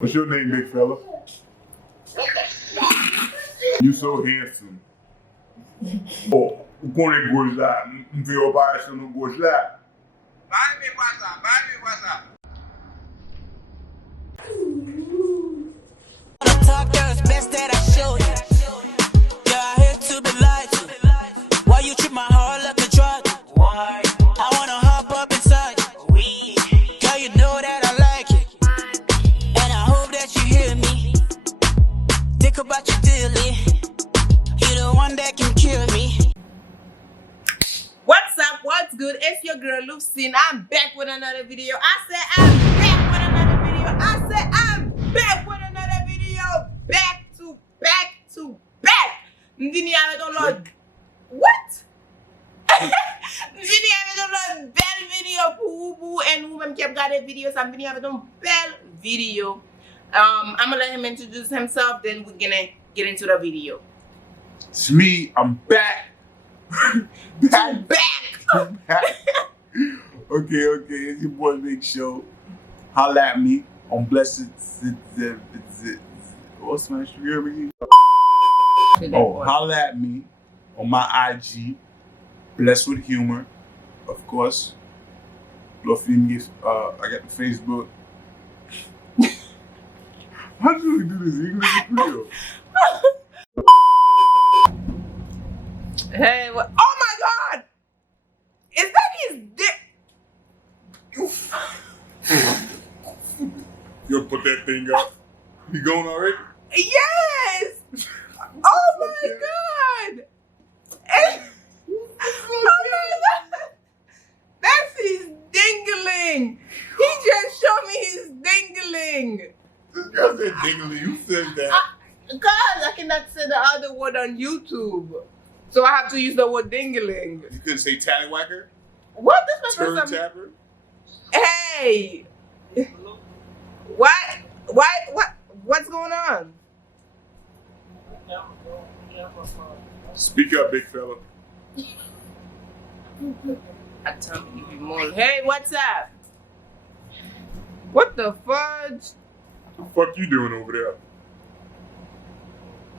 What's your name, big fella? You so handsome. Oh, o konen goj la, mfe operasyon nou goj la. Bay mi WhatsApp. Talk girls, best that I show you. Yeah, I hate to be lied to. Why you treat my heart like a drug? Why? I wanna hop up inside you. Girl, you know that I like it. And I hope that you hear me. Think about you daily. You're the one that can kill me. What's up? What's good? It's your girl Lucene. I'm back with another video. I said I'm back with another video. I said I'm back with another video. Back to back to back. Ndini ave don Lord. What? Ndini ave don Lord bel video pour vous and vous même qui have got a video. So Ndini ave don bel video. I'm gonna let him introduce himself. Then we're gonna get into the video. It's me, I'm back. Back. Okay, it's your boy Big Show. Holla at me on Blessed. What's my Instagram again? Oh, holla at me on my IG, Blessed with Humor, of course. I got the Facebook. How do we do this English video? Hey, what? Oh my God! Is that his dick? You put that thing up. You going already? Yes! Oh my God! Oh my God! That's his dingling! He just showed me his dingling! This guy said dingly. You said that. God, I cannot say the other word on YouTube. So I have to use the word dingling. You couldn't say tallywhacker? What? This is my Turn first time. tapper? Hey! What's going on? Speak up, big fella. I tell you more. Hey, what's up? What the fudge? What the fuck you doing over there?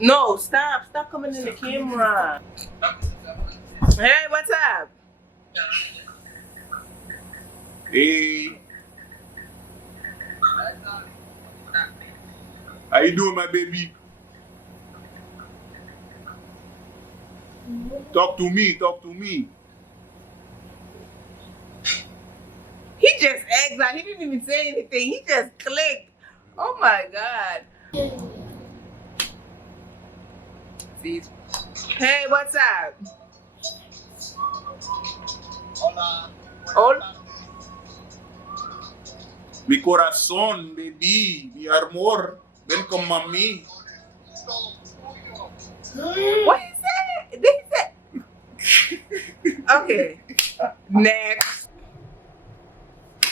No, stop coming in the camera. Hey, what's up? Hey. How you doing, my baby? Talk to me. He just egged out. He didn't even say anything. He just clicked. Oh my God. See? Hey, what's up? Hola. Mi corazón, baby. Mi amor. Ven con mami. What he said? Did he say? Okay. Next.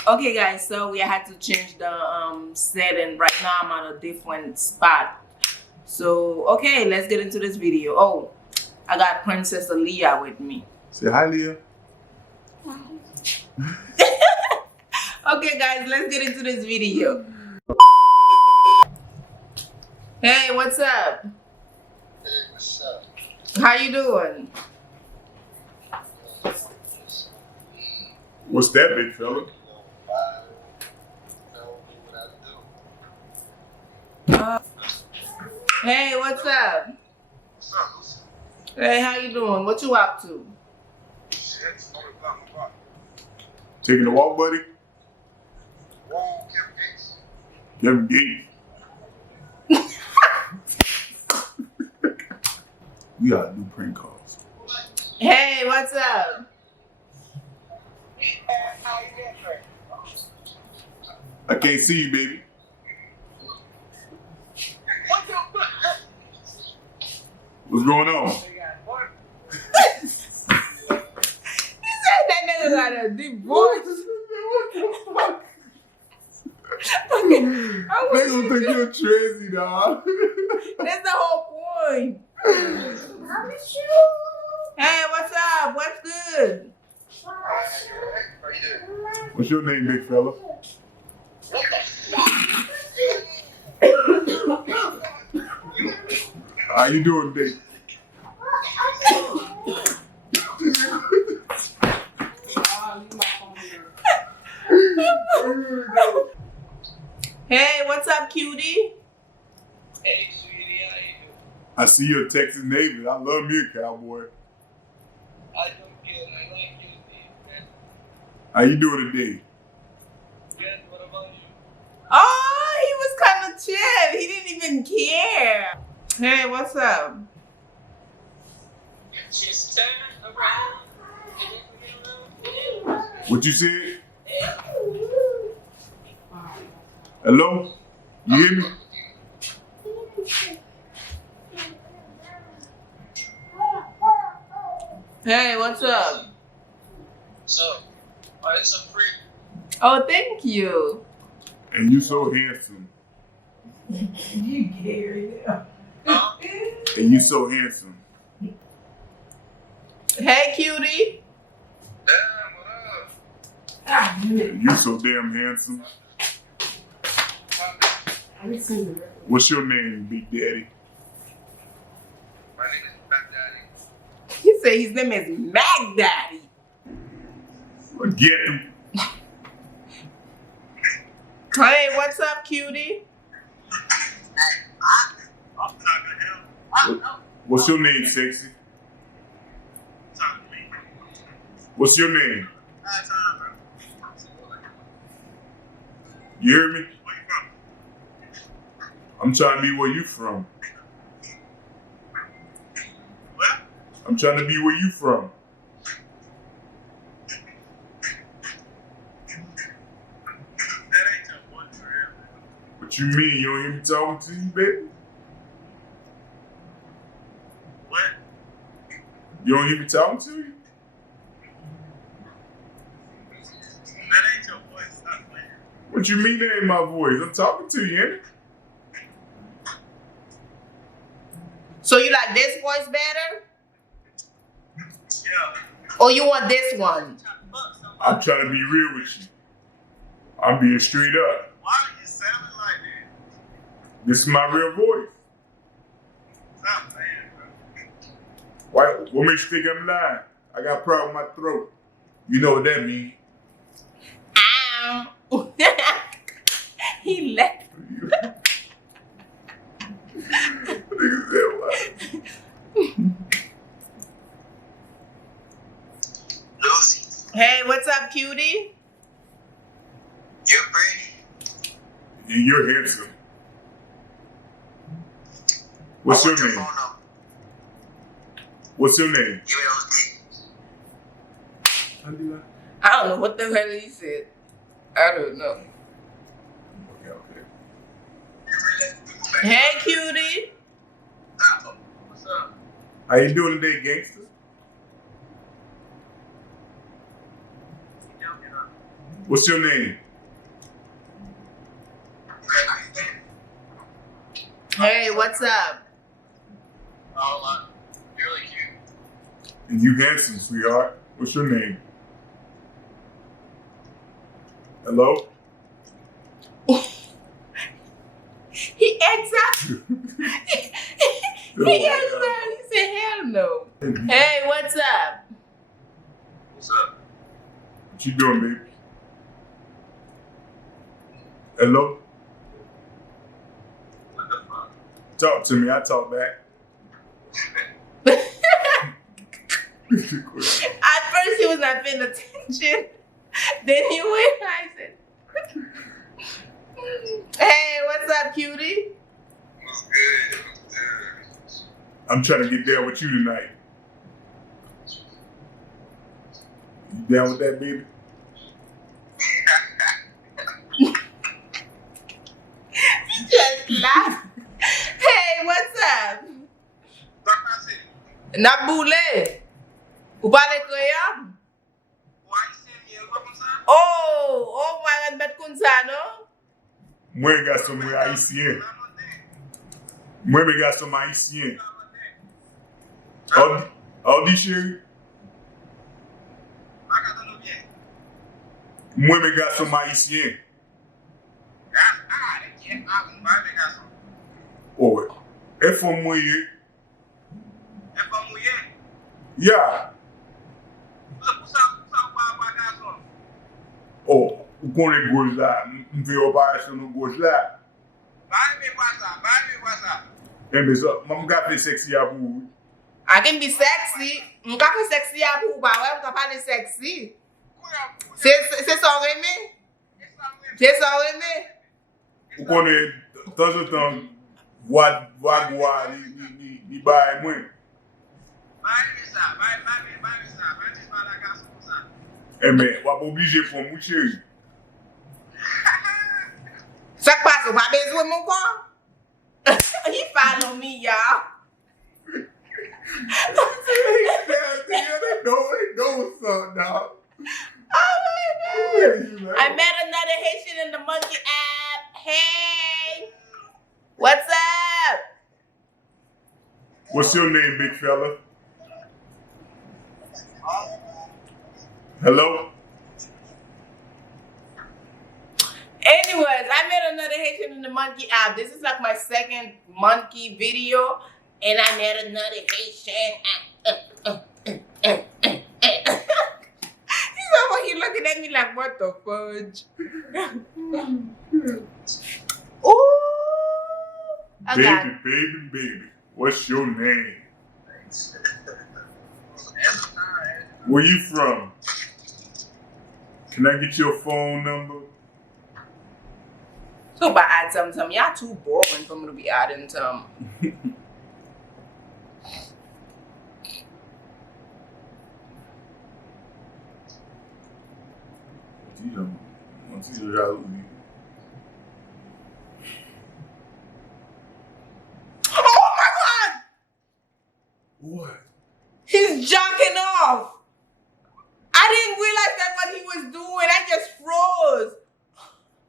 Okay, guys. So we had to change the setting. Right now, I'm at a different spot. So okay, let's get into this video. Oh, I got Princess Aaliyah with me. Say hi, Leah. Okay, guys, let's get into this video. Hey, what's up? Hey, what's up? How you doing? What's that, big fella? Hey, what's up? What's up, Lucy? Hey, how you doing? What you up to? Shit, it's on the block. Taking a walk, buddy? Whoa, Kevin Gates. Kevin Gates. We gotta do prank calls. Hey, what's up? How you doing, Trey? I can't see you, baby. What's going on? He said that nigga got a deep voice. They gonna think you're crazy, dog. That's the whole point. Hey, what's up? What's good? How you doing? What's your name, big fella? How you doing today? Hey, what's up, cutie? Hey, sweetie, how you doing? I see you're a Texas native. I love me a cowboy. I do good. I like you, Steve. How you doing today? Good. What about you? Oh, he was kind of chill. He didn't even care. Hey, what's up? Just turn around. What you said? Hello? You hear me? Hey, what's up? So, it's a free. Oh, thank you. And you so handsome. You Gary. Huh? And you so handsome. Hey, cutie. Damn, what up? You so damn handsome. What's your name, Big Daddy? My name is Back Daddy. He said his name is Mac Daddy. Get him. Hey, what's up, cutie? I'm talking to him. What's your name, sexy? Talk to me. What's your name? Time, bro. You hear me? Where you from? I'm trying to be where you from. What? I'm trying to be where you from. That ain't your one for real. What you mean? You don't hear me talking to you, baby? What? You don't hear me talking to you? That ain't your voice. Stop playing. What you mean that ain't my voice? I'm talking to you, ain't it? So you like this voice better? Yeah. Or you want this one? I'm trying to be real with you. I'm being straight up. Why are you sounding like that? This is my real voice. Stop playing, bro. Why? What makes you think I'm lying? I got a problem with my throat. You know what that means. Ow. He left. Nigga said what? Lucy, Hey, what's up, cutie? you're pretty. And you're handsome. What's I your want your name? phone number. What's your name? You ain't on the date. I don't know what the hell he said. I don't know. Okay. Hey, cutie. What's up? How you doing today, gangster? What's your name? Hey, what's up? Oh, you're really cute. And you handsome, sweetheart. What's your name? Hello? He answered. He answered. He said, hell no. Hey, what's up? What's up? What you doing, baby? Hello? What the fuck? Talk to me. I talk back. At first, he was not paying attention. Then he went. I said, hey, what's up, cutie? What's good? What's good? I'm trying to get down with you tonight. You down with that, baby? Just laugh. Hey, what's up? Nabule. Ou pale kreyan? Oh, mwen bet kon sa, no? Mwen gasto mwen haisyen. Mwen me gasto mwen haisyen. Audi chéri? Mwen me gasto mwen haisyen. Oh, e fon mwen ye. Yeah. Oh, ou konen goj la, mfe operasyon nou goj la. Eme so, mam ka fe seksi ya pou. I can be sexy. Mka fe sexy ya pou ba wè, mka pale sexy. C'est ça remè? C'est ça remè? Ou konen, tan se tan, wagwa ni baye mwen. Eme, wap oblige pou mou chéri. Sak pas ou pa bezwen moun kon? He follow me, y'all. They know what's up, dog. Oh my God. I met another Haitian in the monkey app. Hey. What's up? What's your name, big fella? Hello? Anyways, I met another Haitian in the monkey app. This is like my second monkey video. And I met another Haitian. He's over here looking at me like, what the fudge? Ooh. Okay. Baby. What's your name? Where you from? Can I get your phone number? So by add some, y'all too boring for me to be adding some. Oh my God! What? He's jacking off. I didn't realize that's what he was doing. I just froze.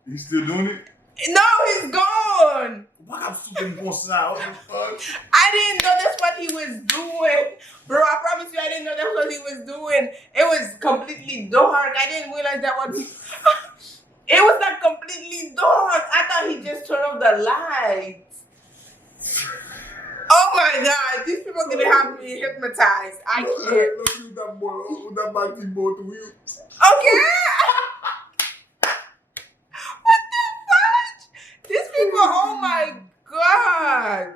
He's still doing it? No, he's gone. Why got something going on? What the fuck? I didn't know that's what he was doing. Bro, I promise you I didn't know that's what he was doing. It was completely dark. I didn't realize that was... It was like completely dark. I thought he just turned off the lights. Oh my God, these people are gonna have me hypnotized. I can't. Look at that boy, that body boy to you. Okay. What the fudge? These people, oh my God.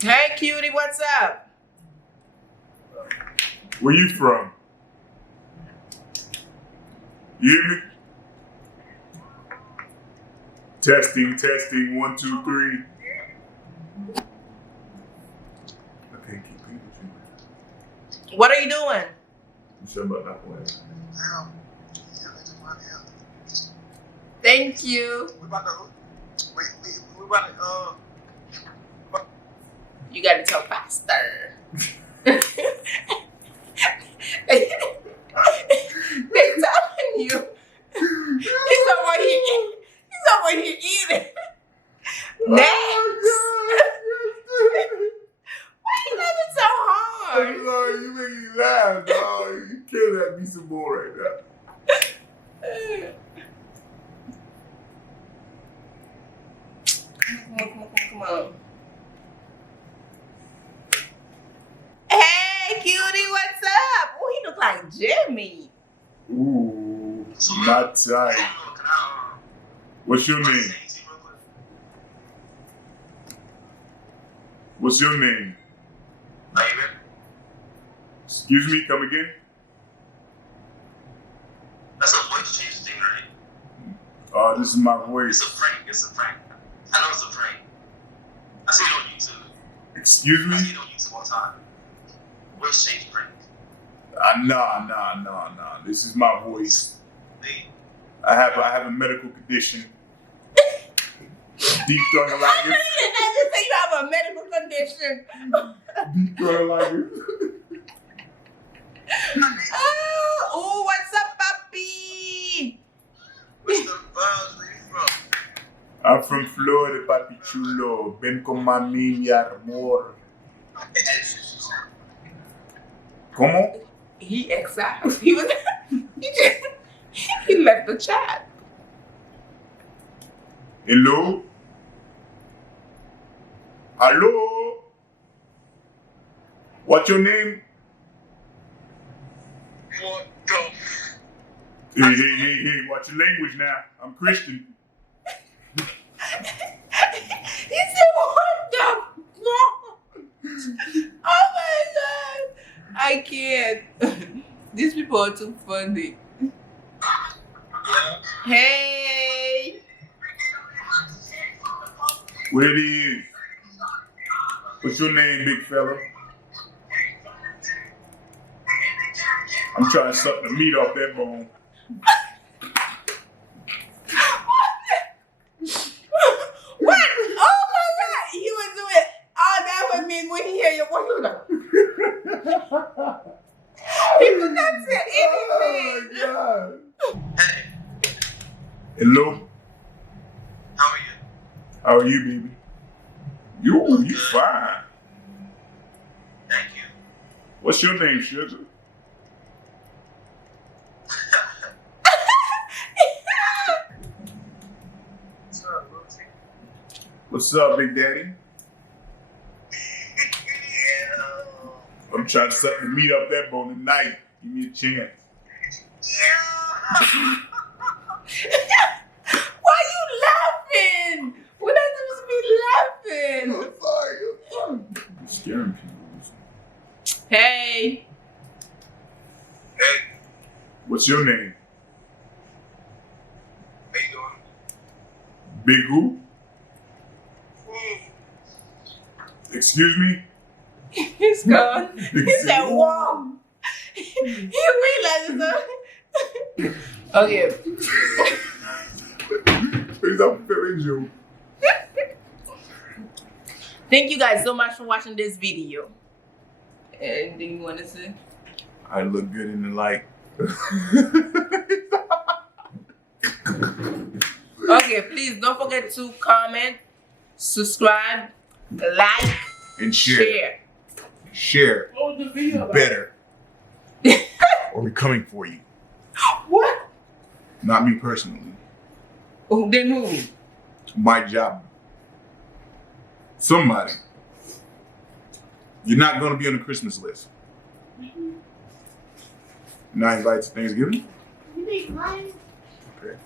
Hey, cutie, what's up? Where you from? You hear me? Testing, 1, 2, 3. I can't keep people with you. What are you doing? You sure about that way? Thank you. You gotta tell faster. They telling you. He's over here eating. Next. Why you laughing so hard? I'm sorry, you make me laugh, dog. You can't have me some more right now. Come on. Hey, cutie, what's up? Oh, he look like Jimmy. Ooh, not tight. What's your name? What's your name? Excuse me, come again? That's a voice change thing, right? This is my voice. It's a prank. I know it's a prank. I see it on YouTube. Excuse I see me? it on YouTube all the time. Voice change prank. Nah. This is my voice. See? I have a medical condition. Deep throat I know you did not just say you have a medical condition. Deep throat Oh, what's up, papi? What's the vibes? Where you from? I'm from Florida, papi chulo. Ven con mami, mi amor. ¿Cómo? He exiled. He left the chat. Hello? Hello? What's your name? What the? Hey, watch your language now. I'm Christian. He said, what the fuck? Oh my god. I can't. These people are too funny. Hey. Where it is? What's your name, big fella? I'm trying to suck the meat off that bone. What? Oh my god. He was doing. Oh, that would mean when he hear your voice, he was like. He could not say anything. Oh my god. Hey, Hello. how are you? How are you, baby? You fine. Thank you. What's your name, sugar? What's up, Big Daddy? I'm trying to suck the meat off that bone tonight. Give me a chance. Why you laughing? We're not supposed to be laughing. I'm sorry. I'm scaring people. Hey. Hey, What's your name? how you doing? Big who? Excuse me? He's gone. He said, "Wow." He realized something. Okay. Please, I'm feeling you. Thank you guys so much for watching this video. Anything you want to say? I look good in the light. Okay, please don't forget to comment, subscribe, like, And share. Share. What was the video about? Better. Or we're coming for you. What? Not me personally. Oh, then who? My job. Somebody. You're not going to be on the Christmas list. Not invited to Thanksgiving? Okay.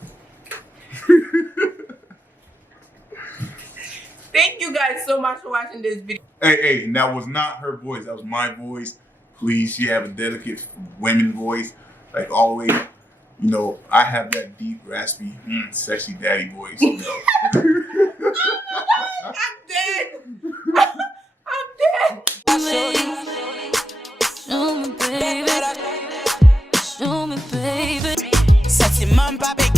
Thank you guys so much for watching this video. Hey, and that was not her voice. That was my voice. Please, she have a delicate women voice. Like always, you know, I have that deep, raspy, sexy daddy voice. You know. I'm dead. I'm dead. Show me, baby. Show me, baby. Sexy man, papi.